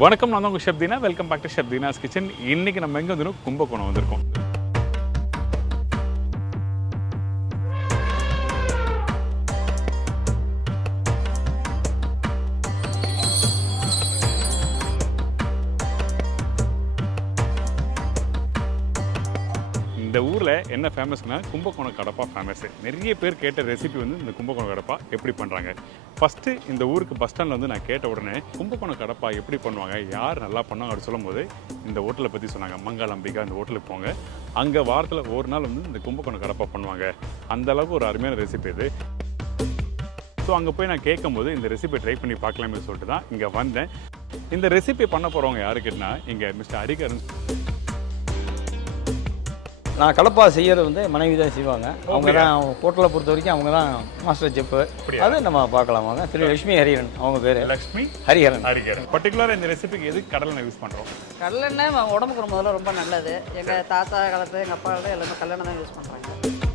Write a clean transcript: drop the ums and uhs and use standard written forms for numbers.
வணக்கம், நான் உங்கள் chef Deena. Welcome back to chef Deena's kitchen. இன்றைக்கி நம்ம எங்கே வந்துடும்? கும்பகோணம் வந்திருக்கோம். இந்த ஊரில் என்ன ஃபேமஸ்னா கும்பகோணம் கடப்பா ஃபேமஸ்ஸு. நிறைய பேர் கேட்ட ரெசிபி வந்து இந்த கும்பகோணம் கடப்பா எப்படி பண்ணுறாங்க. ஃபஸ்ட்டு இந்த ஊருக்கு பஸ் ஸ்டாண்டில் வந்து நான் கேட்ட உடனே கும்பகோணம் கடப்பா எப்படி பண்ணுவாங்க, யார் நல்லா பண்ணுவாங்க அப்படின்னு சொல்லும்போது இந்த ஹோட்டலை பற்றி சொன்னாங்க. மங்காளம்பிகா இந்த ஹோட்டலுக்கு போங்க, அங்கே வாரத்தில் ஒரு நாள் வந்து இந்த கும்பகோணம் கடப்பா பண்ணுவாங்க. அந்தளவுக்கு ஒரு அருமையான ரெசிபி இது. ஸோ அங்கே போய் நான் கேட்கும்போது இந்த ரெசிபி ட்ரை பண்ணி பார்க்கலாமே சொல்லிட்டு தான் இங்கே வந்தேன். இந்த ரெசிபி பண்ண போகிறவங்க யாரு கேட்டினா இங்கே மிஸ்டர் ஹரிகரன். நான் கடப்பா செய்கிறது வந்து மனைவி தான் செய்வாங்க. அவங்க தான் ஹோட்டலை பொறுத்த வரைக்கும் அவங்க தான் மாஸ்டர் செஃப்பு. அது நம்ம பார்க்கலாம். வாங்க. திரு லட்சுமி ஹரிஹரன் அவங்க பேர். லட்சுமி ஹரிஹரன். பர்டிகுலராக இந்த ரெசிபிக்கு எதுக்கு கடலெண்ணெய் யூஸ் பண்ணுறோம்? கடலெண்ணெய் உடம்புக்கு முதல்ல ரொம்ப நல்லது. எங்கள் தாத்தா காலத்தில் எங்கள் அப்பா காலத்தில் எல்லாமே கடலெண்ணெய் தான் யூஸ் பண்ணுறாங்க.